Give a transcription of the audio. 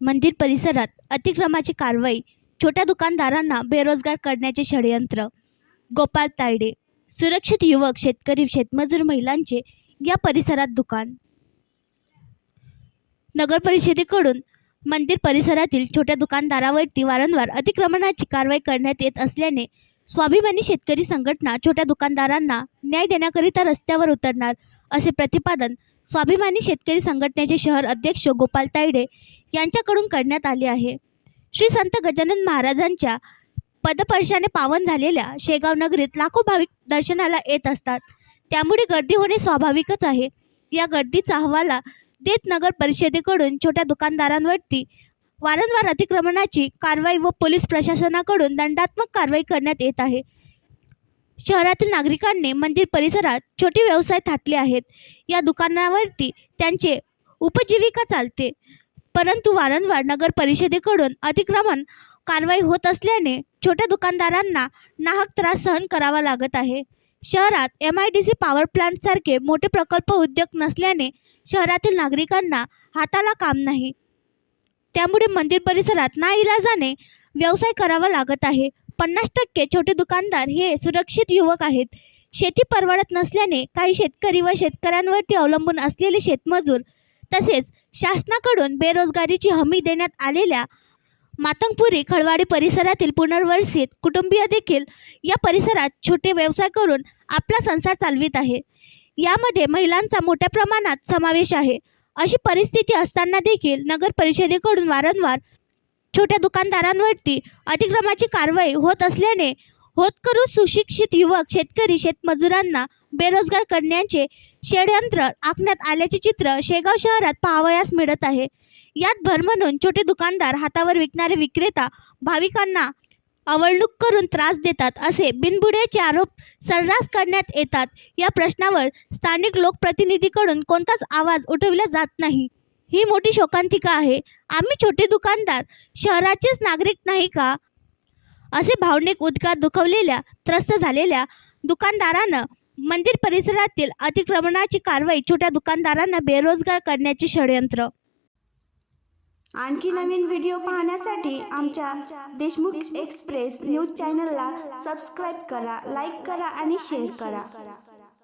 मंदिर परिसरात अतिक्रमणाची कारवाई, छोट्या दुकानदारांना बेरोजगार करण्याचे षडयंत्र. गोपाळ तायडे. सुरक्षित युवक, शेतकरी, शेतमजूर महिलांचे या परिसरात दुकान. नगर परिषदेकडून मंदिर परिसरातील छोट्या दुकानदारावरती वारंवार अतिक्रमणाची कारवाई करण्यात येत असल्याने स्वाभिमानी शेतकरी संघटना छोट्या दुकानदारांना न्याय देण्याकरिता रस्त्यावर उतरणार, असे प्रतिपादन स्वाभिमानी शेतकरी संघटनेचे शहर अध्यक्ष गोपाळ तायडे यांच्याकडून करण्यात आले आहे. श्री संत गजानन महाराजांच्या पदस्पर्शाने पावन झालेल्या शेगाव नगरीत लाखो भाविक दर्शनाला येत असतात, त्यामुळे गर्दी होणे स्वाभाविकच आहे. या गर्दीचा हवाला देत नगर परिषदेकडून छोट्या दुकानदारांवरती वारंवार अतिक्रमणाची कारवाई व पोलीस प्रशासनाकडून दंडात्मक कारवाई करण्यात येत आहे. शहरातील नागरिकांनी मंदिर परिसरात छोटे व्यवसाय थाटले आहेत. या दुकानावरती त्यांचे उपजीविका चालते, परंतु वारंवार नगर परिषदेकडून अतिक्रमण कारवाई होत असल्याने छोट्या दुकानदारांना नाहक त्रास सहन करावा लागत आहे. शहरात MIDC पॉवर प्लांट सारखे मोठे प्रकल्प उद्योग नसल्याने शहरातील नागरिकांना हाताला काम नाही, त्यामुळे मंदिर परिसरात नाईलाजाने व्यवसाय करावा लागत आहे. 50% छोटे दुकानदार हे सुरक्षित युवक आहेत. शेती परवडत नसल्याने काही शेतकरी व शेतकऱ्यांवरती अवलंबून असलेले शेतमजूर तसेच शासनाकडून बेरोजगारीची हमी देण्यात आलेल्या मातंगपुरी खळवाडी परिसरातील पुनर्वसित कुटुंबीय देखील या परिसरात छोटे व्यवसाय करून आपला संसार चालवित आहे. यामध्ये महिलांचा मोठ्या प्रमाणात समावेश आहे. अशी परिस्थिती असताना देखील नगर परिषदेकडून वारंवार छोट्या दुकानदारांवरती अतिक्रमणाची कारवाई होत असल्याने होतकरू सुशिक्षित युवक, शेतकरी, शेतमजुरांना बेरोजगार करण्याचे षडयंत्र आखण्यात आल्याचे चित्र शेगाव शहरात पाहावयास मिळत आहे. यात भर म्हणून छोटे दुकानदार, हातावर विकणारे विक्रेता भाविकांना अवहेलना करून त्रास देतात, असे बिनबुडाचे आरोप सर्रास करण्यात येतात. या प्रश्नावर स्थानिक लोकप्रतिनिधीकडून कोणताच आवाज उठविला जात नाही. ही मोठी शोकांतिका आहे. आम्ही छोटे दुकानदार शहराचेच नागरिक नाही का, असे भावनिक उद्गार दुखवलेल्या त्रस्त झालेल्या दुकानदारानं मंदिर परिसरातील अतिक्रमणाची कारवाई, छोट्या दुकानदारांना बेरोजगार करण्याचे षडयंत्र. आणखी नवीन व्हिडिओ पाहण्यासाठी आमच्या देशमुख एक्सप्रेस न्यूज चॅनलला सबस्क्राईब करा, लाईक करा आणि शेअर करा.